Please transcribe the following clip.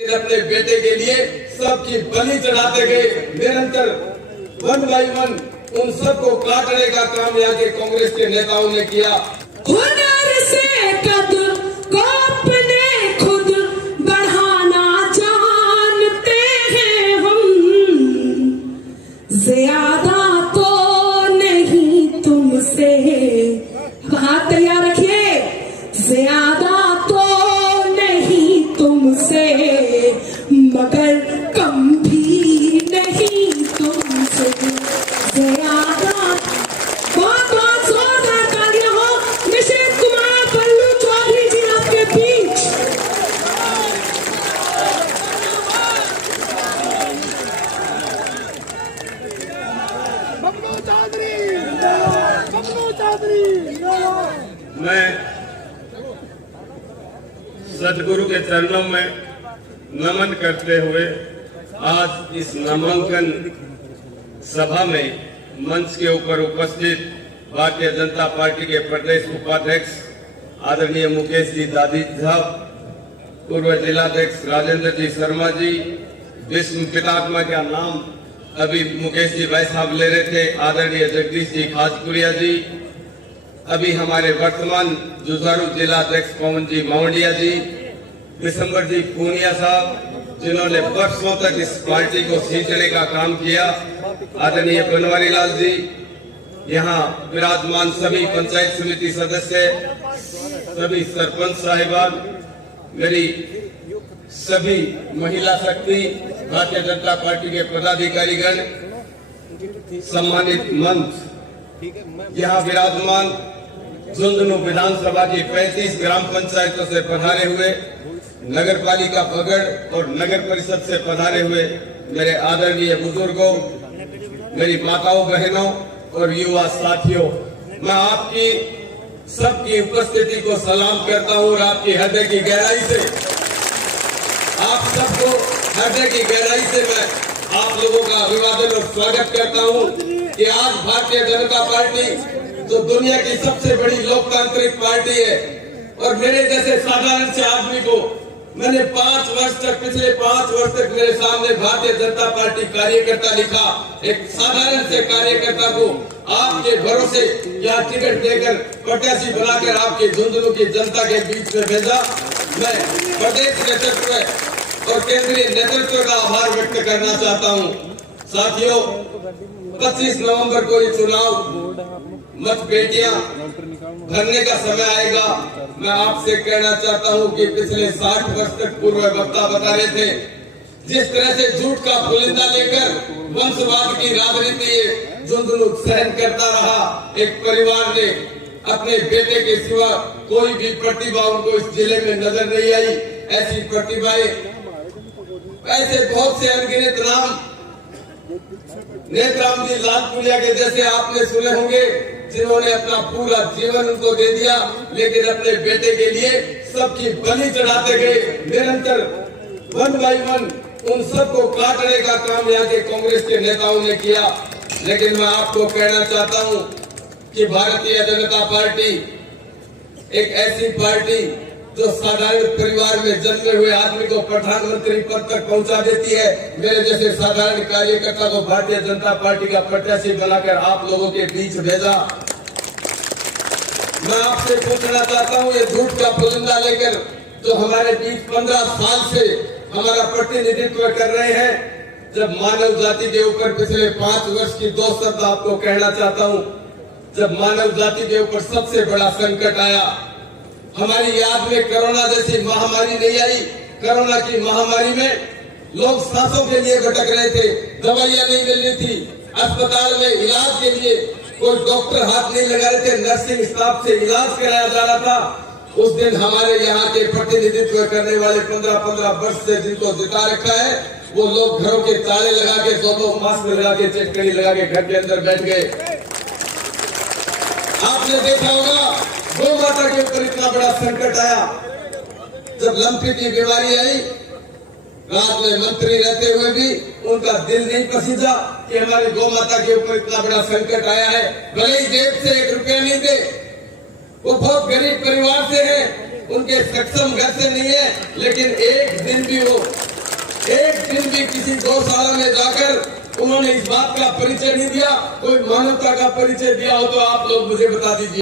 अपने बेटे के लिए सबकी बलि चढ़ाते गए, निरंतर 1 by 1 उन सबको काटने का काम यहाँ के कांग्रेस के नेताओं ने किया। हुनर से कद को अपने खुद बढ़ाना जानते हैं हम, ज्यादा तो नहीं तुमसे, हाथ तैयार रखिए, ज्यादा तो नहीं तुमसे मगर कम भी नहीं तुमसे ज्यादा। बहुत बहुत जोरदार तालियां हो निषेध कुमार बल्लू चौधरी जी आपके बीच। मैं सदगुरु के चरणों में नमन करते हुए आज इस नामांकन सभा में मंच के ऊपर उपस्थित भारतीय जनता पार्टी के प्रदेश उपाध्यक्ष आदरणीय मुकेश जी दादी साहब, पूर्व जिलाध्यक्ष राजेंद्र जी शर्मा जी, विश्व पितात्मा का नाम अभी मुकेश जी भाई साहब ले रहे थे, आदरणीय जगदीश जी खाजपुरिया जी, अभी हमारे वर्तमान जुझारू जिलाध्यक्ष पवन जी मावंडिया जी, दिसंबर जी पूनिया साहब, जिन्होंने वर्षों तक इस पार्टी को सींचने का काम किया, आदरणीय बनवारी लाल जी, यहाँ विराजमान सभी पंचायत समिति सदस्य, सभी सरपंच साहिबान, मेरी सभी महिला शक्ति भारतीय जनता पार्टी के पदाधिकारीगण, सम्मानित मंच, यहाँ विराजमान झुंझुनू विधानसभा की 35 ग्राम पंचायतों से पधारे हुए, नगर पालिका बगड़ और नगर परिषद से पधारे हुए मेरे आदरणीय बुजुर्गों, मेरी माताओं बहनों और युवा साथियों, मैं आपकी सबकी उपस्थिति को सलाम करता हूं और आपकी हृदय की गहराई से, आप सबको हृदय की गहराई से मैं आप लोगों का अभिवादन और स्वागत करता हूं कि आज भारतीय जनता पार्टी जो दुनिया की सबसे बड़ी लोकतांत्रिक पार्टी है, और मेरे जैसे साधारण से आदमी को मैंने 5 वर्ष तक, पिछले 5 वर्ष तक मेरे सामने भारतीय जनता पार्टी कार्यकर्ता लिखा, एक साधारण से कार्यकर्ता को आपके भरोसे या टिकट देकर प्रत्याशी बनाकर आपके झुंझुनू की जनता के बीच में भेजा। मैं प्रदेश नेतृत्व और केंद्रीय नेतृत्व का आभार व्यक्त करना चाहता हूं। साथियों, 25 नवंबर को ये चुनाव मत पेटियां भरने का समय आएगा। मैं आपसे कहना चाहता हूं कि पिछले 60 वर्ष तक पूर्व वक्ता बता रहे थे, जिस तरह से झूठ का पुलिंदा लेकर वंशवाद की राजनीति झुंझुनू सहन करता रहा, एक परिवार ने अपने बेटे के सिवा कोई भी प्रतिभा उनको इस जिले में नजर नहीं आई। ऐसी प्रतिभाएं, ऐसे बहुत से अनगिनत नाम नेत्राम जी लालपुरिया के जैसे आपने सुने होंगे, जिन्होंने अपना पूरा जीवन उनको दे दिया, लेकिन अपने बेटे के लिए सबकी बलि चढ़ाते गए, निरंतर 1 by 1 उन सबको काटने का काम यहाँ के कांग्रेस के नेताओं ने किया। लेकिन मैं आपको कहना चाहता हूँ कि भारतीय जनता पार्टी एक ऐसी पार्टी जो साधारण परिवार में जन्मे हुए आदमी को प्रधानमंत्री पद तक पहुंचा देती है। मेरे जैसे साधारण कार्यकर्ता को भारतीय जनता पार्टी का प्रत्याशी बनाकर आप लोगों के बीच भेजा। मैं आपसे पूछना चाहता हूं, ये झूठ का पुलिंदा लेकर जो हमारे बीच 15 साल से हमारा प्रतिनिधित्व कर रहे हैं, जब मानव जाति के ऊपर पिछले 5 वर्ष की 2 शब्द आपको कहना चाहता हूं, जब मानव जाति के ऊपर सबसे बड़ा संकट आया, हमारी याद में कोरोना जैसी महामारी नहीं आई। कोरोना की महामारी में लोग सांसों के लिए भटक रहे थे, दवाइयां नहीं मिल रही थी, अस्पताल में इलाज के लिए कोई डॉक्टर हाथ नहीं लगा रहे थे, नर्सिंग स्टाफ से इलाज कराया जा रहा था। उस दिन हमारे यहाँ के प्रतिनिधित्व करने वाले 15-15 वर्ष से जिनको जिता रखा है, वो लोग घरों के ताले लगा के, 2 मास्क लगा के, चटकनी लगा के घर के अंदर बैठ गए। आपने देखा होगा गौ माता के ऊपर इतना बड़ा संकट आया, जब लंपी की बीमारी आई, रात में मंत्री रहते हुए भी उनका दिल नहीं पसीजा कि हमारी गौ माता के ऊपर इतना बड़ा संकट आया है। भले ही जेब से 1 रुपया नहीं दे, वो बहुत गरीब परिवार से है, उनके सक्षम घर से नहीं है, लेकिन एक दिन भी वो किसी गौशाला में जाकर उन्होंने इस बात का परिचय नहीं दिया, कोई मानवता का परिचय दिया हो तो आप लोग मुझे बता दीजिए।